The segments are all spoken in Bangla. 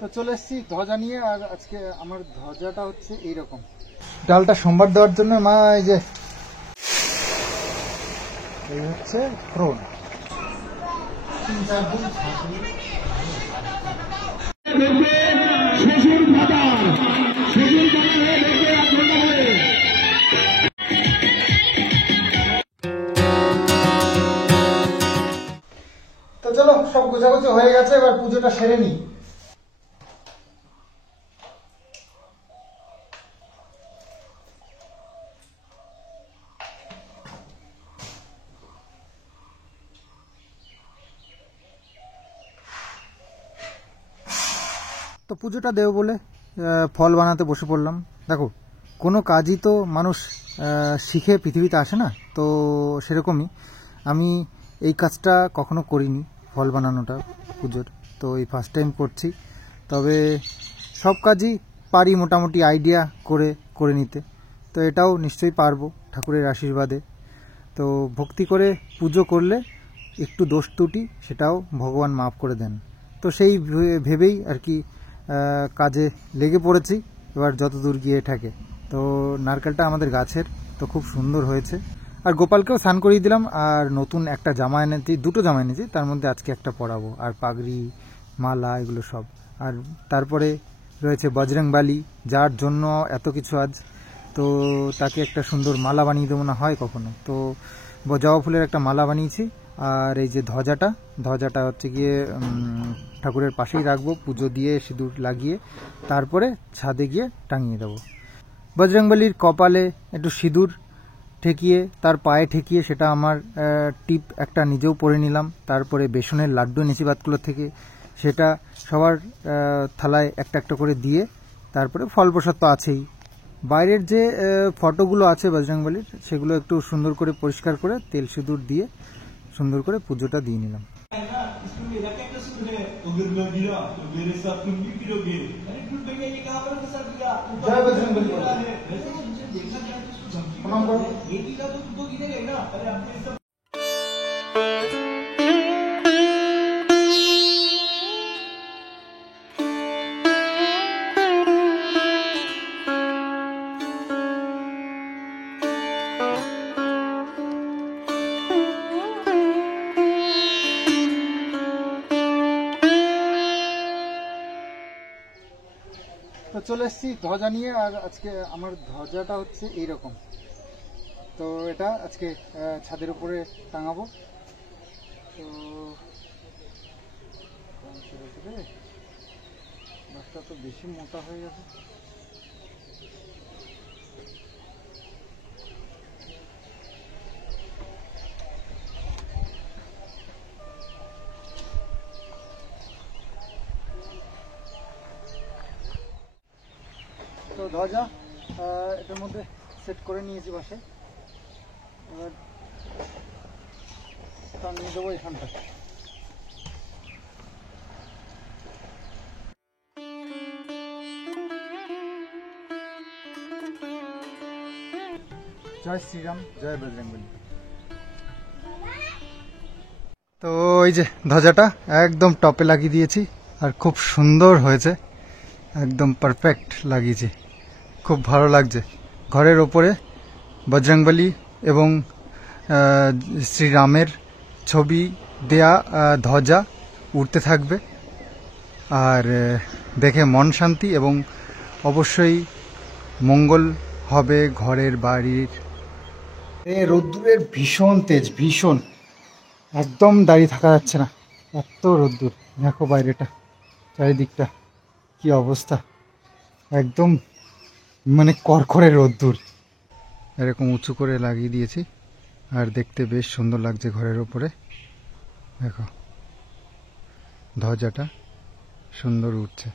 তো চলে এসেছি ধ্বজা নিয়ে। আর আজকে আমার ধ্বজাটা হচ্ছে এইরকম। ডালটা সোমবার দেওয়ার জন্য মা এই যে এই হচ্ছে ফ্রন। তো চলো, সব গোছাগুছি হয়ে গেছে, এবার পুজোটা সেরে নিই। তো পুজোটা দেব বলে ফল বানাতে বসে পড়লাম। দেখো, কোনো কাজই তো মানুষ শিখে পৃথিবীতে আসে না, তো সেরকমই আমি এই কাজটা কখনো করিনি, ফল বানানোটা পুজোর। তো এই ফার্স্ট টাইম করছি। তবে সব কাজই পারি মোটামুটি আইডিয়া করে নিতে। তো এটাও নিশ্চয়ই পারবো ঠাকুরের আশীর্বাদে। তো ভক্তি করে পুজো করলে একটু দোষ ত্রুটি সেটাও ভগবান মাফ করে দেন। তো সেই ভেবেই আর কি কাজে লেগে পড়েছি, এবার যত দূর গিয়ে থাকে। তো নারকেলটা আমাদের গাছের, তো খুব সুন্দর হয়েছে। আর গোপালকেও স্নান করিয়ে দিলাম। আর নতুন একটা জামা এনেছি, দুটো জামা এনেছি, তার মধ্যে আজকে একটা পরাবো। আর পাগড়ি, মালা, এগুলো সব। আর তারপরে রয়েছে বজরংবলী, যার জন্য এত কিছু আজ। তো তাকে একটা সুন্দর মালা বানিয়ে দেবো, না হয় কখনো। তো জবা ফুলের একটা মালা বানিয়েছি। আর এই যে ধ্বজাটা হচ্ছে গিয়ে ঠাকুরের পাশেই রাখবো, পুজো দিয়ে সিঁদুর লাগিয়ে তারপরে ছাদে গিয়ে টাঙিয়ে দেবো। বজরংবলীর কপালে একটু সিঁদুর ঠেকিয়ে, তার পায়ে ঠেকিয়ে, সেটা আমার টিপ একটা নিজেও পরে নিলাম। তারপরে বেসনের লাড্ডু এনেছি বাতকুলোর থেকে, সেটা সবার থালায় একটা একটা করে দিয়ে, তারপরে ফল প্রসাদ তো আছেই। বাইরের যে ফটোগুলো আছে বজরংবলীর, সেগুলো একটু সুন্দর করে পরিষ্কার করে তেল সিঁদুর দিয়ে সুন্দর করে পুজোটা দিয়ে নিলাম। জয় বজরংবলী। তো চলে এসেছি ধ্বজা নিয়ে। আর আজকে আমার ধ্বজাটা হচ্ছে এইরকম। তো এটা আজকে ছাদের উপরে টাঙাবো। তো গাছটা তো বেশি মোটা হয়ে গেছে। তো ধ্বজা এটার মধ্যে সেট করে নিয়েছি পাশে। এবার টাঙিয়ে দেবো এখানটা। জয় শ্রীরাম, জয় বজরংবলী। তো এই যে ধ্বজাটা একদম টপে লাগিয়ে দিয়েছি, আর খুব সুন্দর হয়েছে, একদম পারফেক্ট লাগিয়েছি, খুব ভালো লাগছে। ঘরের ওপরে বজরংবলী এবং শ্রীরামের ছবি দেয়া ধ্বজা উড়তে থাকবে, আর দেখে মন শান্তি এবং অবশ্যই মঙ্গল হবে ঘরের বাড়ির। রোদ্দুরের ভীষণ তেজ, ভীষণ, একদম দাঁড়িয়ে থাকা যাচ্ছে না, এত রোদ্দুর। দেখো বাইরেটা, চারিদিকটা কি অবস্থা, একদম মানে কড়কড়ে রোদ্দুর। এরকম উঁচু করে লাগিয়ে দিয়েছি, আর দেখতে বেশ সুন্দর লাগছে ঘরের ওপরে। দেখো ধ্বজাটা সুন্দর উঠছে।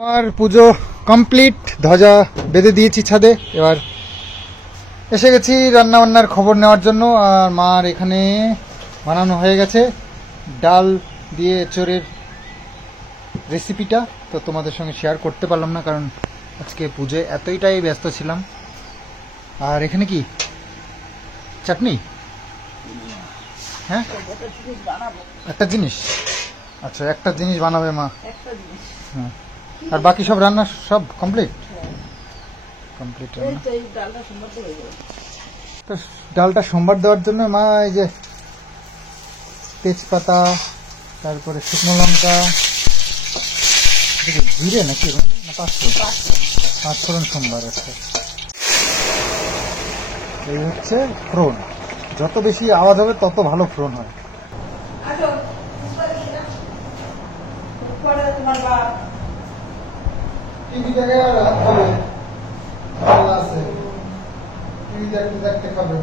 আর পুজো কমপ্লিট, ধ্বজা বেঁধে দিয়েছি ছাদে। এবার এসে গেছি রান্না বান্নার খবর নেওয়ার জন্য। আর মার এখানে বানানো হয়ে গেছে ডাল দিয়ে এঁচোড়ের রেসিপিটা। তো তোমাদের সঙ্গে শেয়ার করতে পারলাম না, কারণ আজকে পুজোয় এতটাই ব্যস্ত ছিলাম। আর এখানে কি চাটনি, হ্যাঁ একটা জিনিস, আচ্ছা একটা জিনিস বানাবে মা। হ্যাঁ, আর বাকি সব রান্না সব কমপ্লিট কমপ্লিট। তো ডালটা সোমবার দেওয়ার জন্য মা এই যে তেজপাতা, তারপরে শুকনো লঙ্কা, জিরে নাকি না পাঁচফোড়ন সোমবার আছে। এই হচ্ছে ফোড়ন, যত বেশি আওয়াজ হবে তত ভালো ফোড়ন হয়। দেখতে খাবেন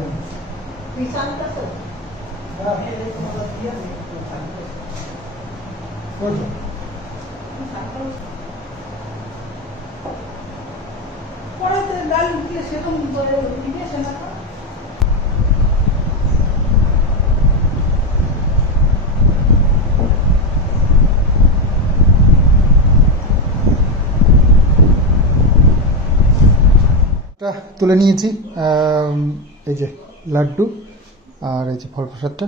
পড়াতে ডাল উঠলে সেরকম দিকে সে না তুলে নিয়েছি, এই যে লাড্ডু আর এই যে ফল প্রসাদটা।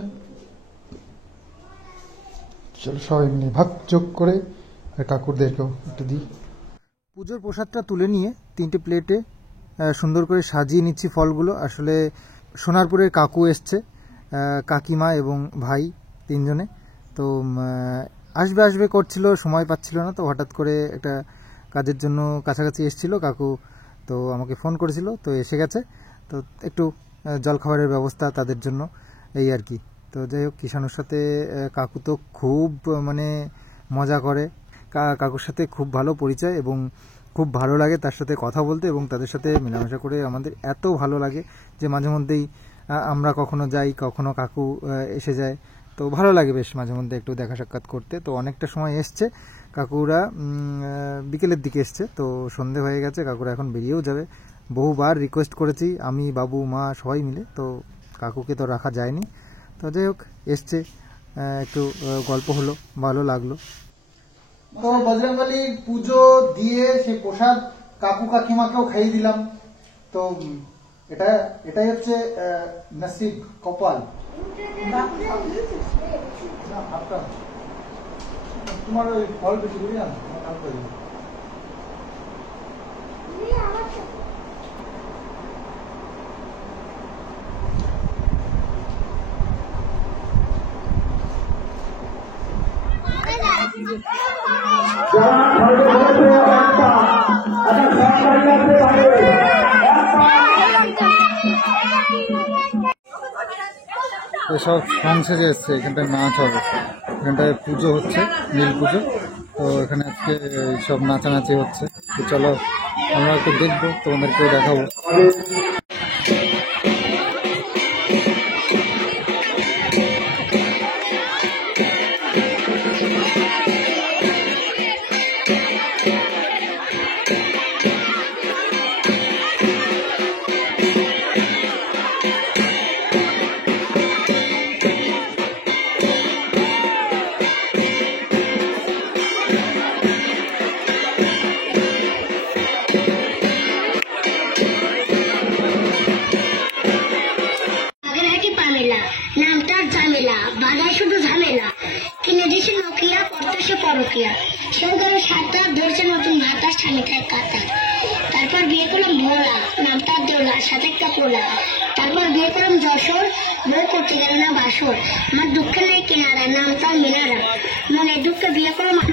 চলো সবাই মিলে ভাগ যোগ করে কাকুরদেরকেও একটু দিই। পুজোর প্রসাদটা তুলে নিয়ে 3টে প্লেটে সুন্দর করে সাজিয়ে নিচ্ছি ফলগুলো। আসলে সোনারপুরের কাকু এসছে, কাকিমা এবং ভাই 3 জনে। তো আসবে আসবে করছিল, সময় পাচ্ছিল না। তো হঠাৎ করে একটা কাজের জন্য কাছাকাছি এসেছিল কাকু, তো আমাকে ফোন করেছিল, তো এসে গেছে। তো একটু জলখাবারের ব্যবস্থা তাদের জন্য, এই আর কি। তো যাই হোক, কিষাণুর সাথে কাকু তো খুব মানে মজা করে, কাকুর সাথে খুব ভালো পরিচয় এবং খুব ভালো লাগে তার সাথে কথা বলতে এবং তাদের সাথে মেলামেশা করে আমাদের এত ভালো লাগে যে মাঝে মধ্যেই আমরা কখনো যাই, কখনো কাকু এসে যায়। তো ভালো লাগে বেশ মাঝে মধ্যে একটু দেখা সাক্ষাৎ করতে। তো অনেকটা সময় এসছে কাকুরা, বিকেলের দিকে এসছে, তো সন্ধে হয়ে গেছে, কাকুরা এখন বেরিয়েও যাবে। বহুবার রিকোয়েস্ট করেছি আমি, বাবু, মা সবাই মিলে, তো কাকুকে তো রাখা যায়নি। তো যাই হোক, এসছে, একটু গল্প হলো, ভালো লাগলো। তো বজরংবলী পুজো দিয়ে সে প্রসাদ কাকু কাকিমাকেও খাইয়ে দিলাম। তো এটাই হচ্ছে নসিব, কপাল। তোমার ওই ফল বেশি করে জানো। এসব সং সেজে এসছে, এখানটায় নাচ হবে, এখানটায় পুজো হচ্ছে, নীল পুজো। তো এখানে আজকে সব নাচানাচি হচ্ছে। তো চলো আমরা একটু দেখবো, তোমাদেরকেও দেখাবো। নামটার ঝামেলা, বাজায় শুধু ঝামেলা, কিনে দিছে নোকিয়া, করতেছে পরকিয়া, সৌদার 7 রাত ধরছে নতুন ভাতাস, ঠানে খায় কাতা। তারপর বিয়ে করলাম ভোলা, নামটার দোলা, সাথে একটা পোলা। তারপর বিয়ে করলাম যশোর, বউ করতে গেল না বাসর। আমার দুঃখে নেই কিনারা, নামটার মিনারা, মনে দুঃখে বিয়ে করলাম।